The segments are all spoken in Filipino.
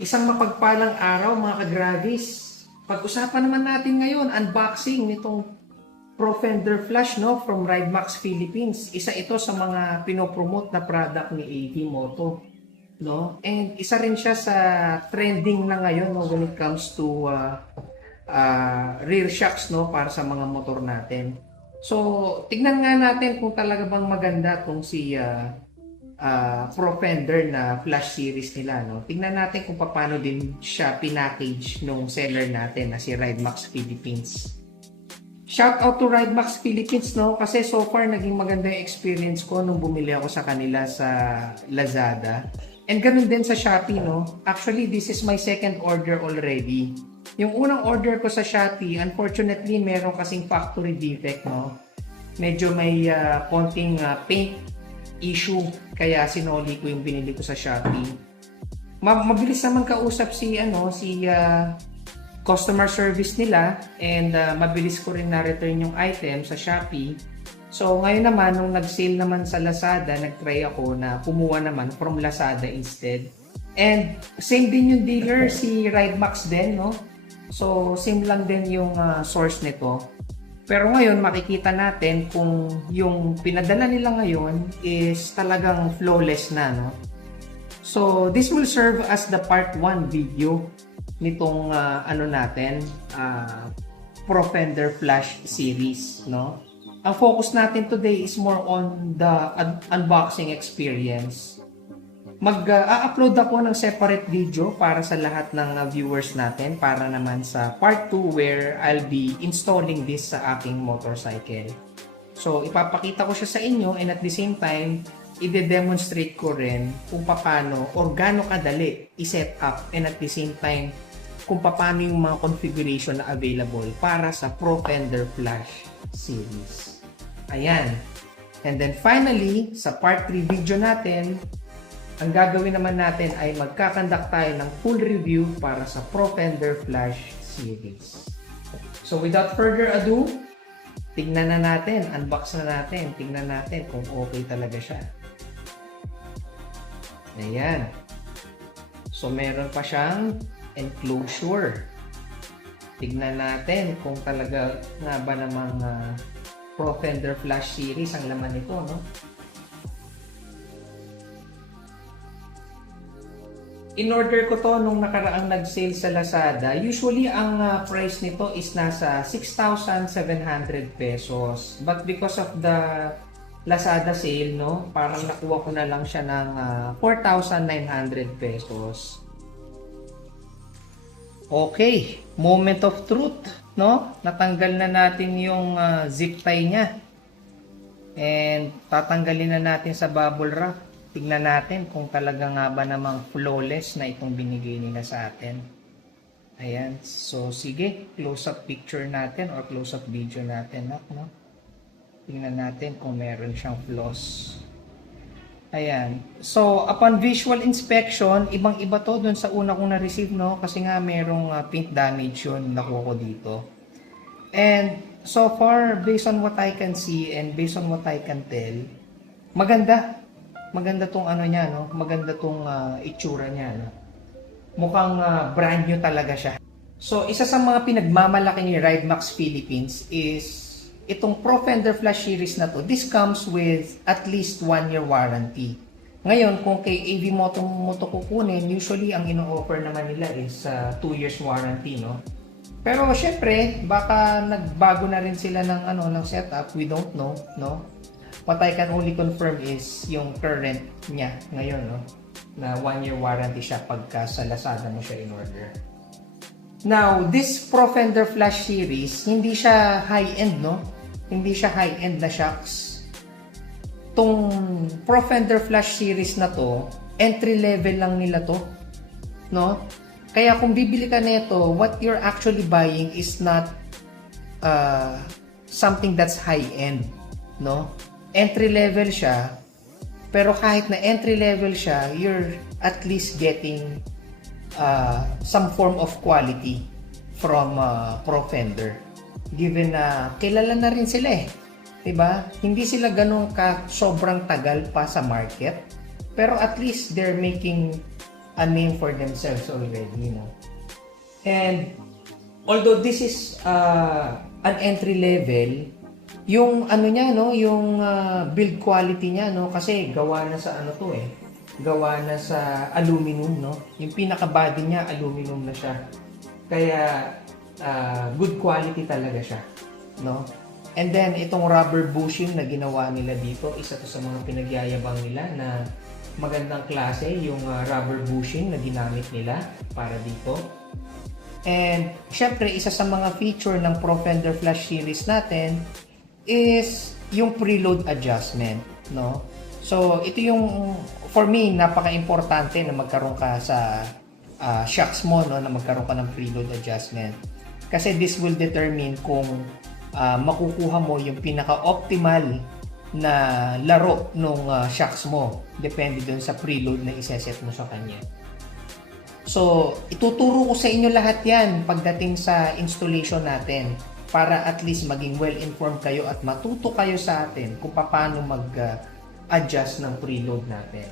Isang mapagpalang araw mga ka-Gravis. Pag-usapan naman natin ngayon, unboxing nitong Profender Flash from Ridemax Philippines. Isa ito sa mga pinopromote na product ni AV Moto. And isa rin siya sa trending na ngayon when it comes to rear shocks para sa mga motor natin. So, tignan nga natin kung talaga bang maganda itong si Profender na flash series nila. Tingnan natin kung paano din siya pinackage nung seller natin na si Ridemax Philippines. Shout out to Ridemax Philippines kasi so far naging maganda yung experience ko nung bumili ako sa kanila sa Lazada. And ganun din sa Shopee Actually, this is my second order already. Yung unang order ko sa Shopee, unfortunately, meron kasing factory defect Medyo may konting paint issue kaya sinoli ko yung binili ko sa Shopee. Mabilis naman kausap si customer service nila and mabilis ko rin na-return yung item sa Shopee. So ngayon naman nung nag-sale naman sa Lazada, nag-try ako na kumuha naman from Lazada instead. And same din yung dealer, si Ridemax din So same lang din yung source nito. Pero ngayon makikita natin kung yung pinadala nila ngayon is talagang flawless na So this will serve as the part 1 video nitong Profender Flash series Ang focus natin today is more on the unboxing experience. Mag-upload ako ng separate video para sa lahat ng viewers natin para naman sa part 2 where I'll be installing this sa aking motorcycle. So, ipapakita ko siya sa inyo and at the same time, i-demonstrate ko rin kung paano or gaano kadali i-set up and at the same time, kung paano yung mga configuration na available para sa Profender Flash series. Ayan. And then finally, sa part 3 video natin, ang gagawin naman natin ay magkakandak tayo ng full review para sa Profender Flash series. So without further ado, tignan na natin, unbox na natin, tignan natin kung okay talaga siya. Ayan. So meron pa siyang enclosure. Tignan natin kung talaga nga ba namang Profender Flash series ang laman nito In-order ko to nung nakaraang nag-sale sa Lazada. Usually, ang price nito is nasa 6,700 pesos. But because of the Lazada sale, parang nakuha ko na lang siya ng 4,900 pesos. Okay, moment of truth, Natanggal na natin yung zip tie niya. And tatanggalin na natin sa bubble wrap. Tignan natin kung talaga nga ba namang flawless na itong binigay nila sa atin. Ayan. So, sige. Close-up picture natin or close-up video natin. Tignan natin kung meron siyang flaws. Ayan. So, upon visual inspection, ibang-iba to dun sa una kong na-receive, Kasi nga merong paint damage yun nakuha ko dito. And so far, based on what I can see and based on what I can tell, maganda. Maganda tong niya, Maganda tong itsura niya, Mukhang brand new talaga siya. So, isa sa mga pinagmamalaki ni Ridemax Philippines is itong Profender Flash series na to. This comes with at least 1-year warranty. Ngayon, kung kay AV Moto kukunin, usually ang ino-offer naman nila is 2 years warranty, Pero syempre, baka nagbago na rin sila ng setup. We don't know, What I can only confirm is yung current niya ngayon, na 1-year warranty siya pagka sa Lazada mo siya in order. Now, this Profender Flash series, hindi siya high-end, Hindi siya high-end na shocks. Tong Profender Flash series na to, entry level lang nila to, Kaya kung bibili ka nito, what you're actually buying is not something that's high-end, Entry level siya, pero kahit na entry level siya, you're at least getting some form of quality from Profender. Given na kilala na rin sila diba? Hindi sila ganun ka sobrang tagal pa sa market, pero at least they're making a name for themselves already, you know. And although this is an entry level, yung ano niya, no, yung build quality niya, no, kasi gawa na sa ano to eh, gawa na sa aluminum, no, yung pinaka body niya aluminum na siya, kaya good quality talaga siya, no. And then itong rubber bushing na ginawa nila dito, isa to sa mga pinagyayabang nila na magandang klase yung rubber bushing na ginamit nila para dito. And syempre isa sa mga feature ng Pro Fender Flash series natin is yung preload adjustment, no? So ito yung for me napaka-importante na magkaroon ka sa shocks mo, no, na magkaroon ka ng preload adjustment. Kasi this will determine kung makukuha mo yung pinaka-optimal na laro nung shocks mo. Depende dun sa preload na iseset mo sa kanya. So, ituturo ko sa inyo lahat yan pagdating sa installation natin para at least maging well-informed kayo at matuto kayo sa atin kung paano mag-adjust ng preload natin.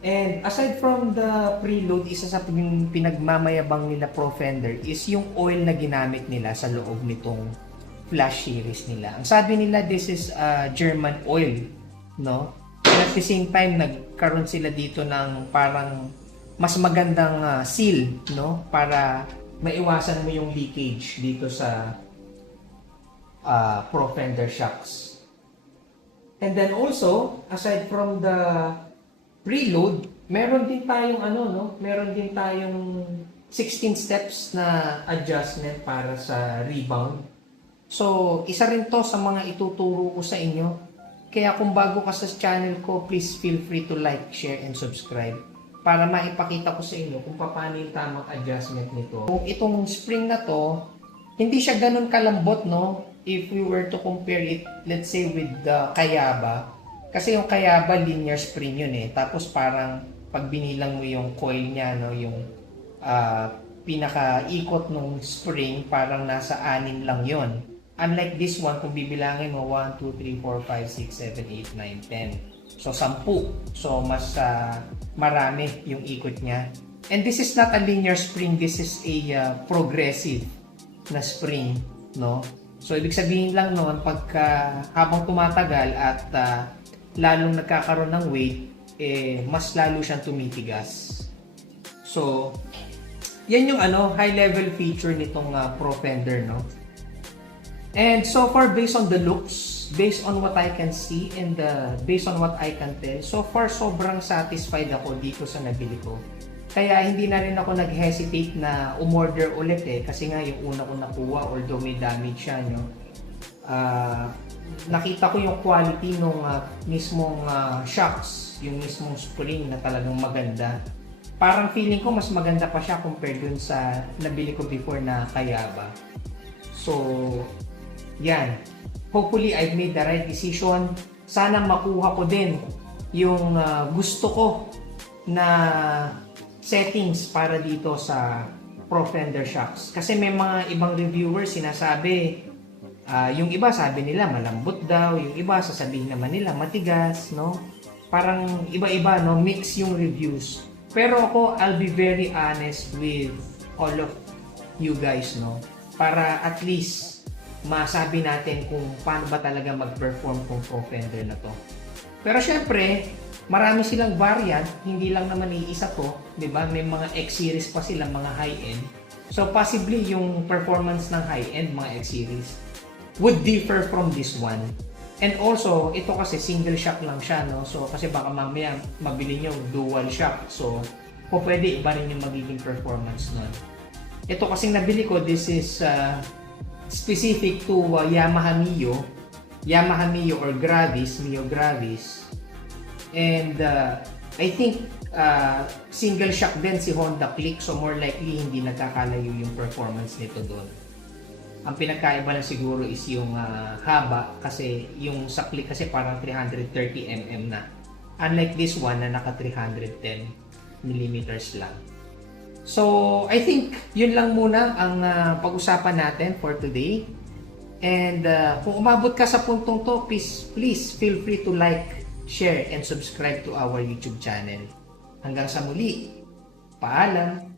And aside from the preload, isa sa pinagmamayabang nila Pro Fender is yung oil na ginamit nila sa loob nitong Flash series nila. Ang sabi nila, this is German oil, no? And at the same time, nagkaroon sila dito ng parang mas magandang seal, no? Para maiwasan mo yung leakage dito sa Pro Fender shocks. And then also, aside from the preload, meron din tayong ano, no? Meron din tayong 16 steps na adjustment para sa rebound. So, isa rin to sa mga ituturo ko sa inyo. Kaya kung bago ka sa channel ko, please feel free to like, share, and subscribe para maipakita ko sa inyo kung paano yung tamang adjustment nito. Kung itong spring na to, hindi siya ganun kalambot, no? If we were to compare it, let's say, with the Kayaba. Kasi yung Kayaba, linear spring yun eh. Tapos parang pag binilang mo yung coil niya, no? Yung pinaka-ikot ng spring, parang nasa 6 lang yon. Unlike this one, kung bibilangin mo, 1, 2, 3, 4, 5, 6, 7, 8, 9, 10. So, 10. So, mas marami yung ikot niya. And this is not a linear spring. This is a progressive na spring, no? So, ibig sabihin lang noon, pagka habang tumatagal at lalong nagkakaroon ng weight, mas lalo siyang tumitigas. So, yan yung high-level feature nitong Pro Fender, no? And so far, based on the looks, based on what I can see, and based on what I can tell, so far, sobrang satisfied ako dito sa nabili ko. Kaya hindi na rin ako nag-hesitate na umorder ulit eh. Kasi nga yung una ko nakuha, although may damage siya, no? Nakita ko yung quality nung mismong shocks, yung mismong spring na talagang maganda. Parang feeling ko mas maganda pa siya compared dun sa nabili ko before na Kayaba. So, yan. Hopefully, I've made the right decision. Sana makuha ko din yung gusto ko na settings para dito sa Pro Fender shocks. Kasi may mga ibang reviewers sinasabi, yung iba sabi nila malambot daw, yung iba sasabihin naman nila matigas, no? Parang iba-iba, no? Mix yung reviews. Pero ako, I'll be very honest with all of you guys, no? Para at least masabi natin kung paano ba talaga mag-perform kung Pro Fender na to. Pero syempre, marami silang variant, hindi lang naman iisa to, 'di ba? May mga X-series pa sila, mga high-end. So possibly yung performance ng high-end mga X-series would differ from this one. And also, ito kasi single shock lang siya, no? So kasi baka mamaya mabili niyo dual shock. So pwede iba rin yung magiging performance nun. Ito kasing nabili ko, this is specific to Yamaha Mio or Gravis, Mio Gravis. And I think single shock din si Honda Click, so more likely hindi nagkakalayo yung performance nito doon. Ang pinagkaiba lang siguro is yung haba, kasi yung sa Click kasi parang 330mm na. Unlike this one na naka 310mm lang. So, I think yun lang muna ang pag-usapan natin for today. And kung umabot ka sa puntong to, please feel free to like, share, and subscribe to our YouTube channel. Hanggang sa muli. Paalam.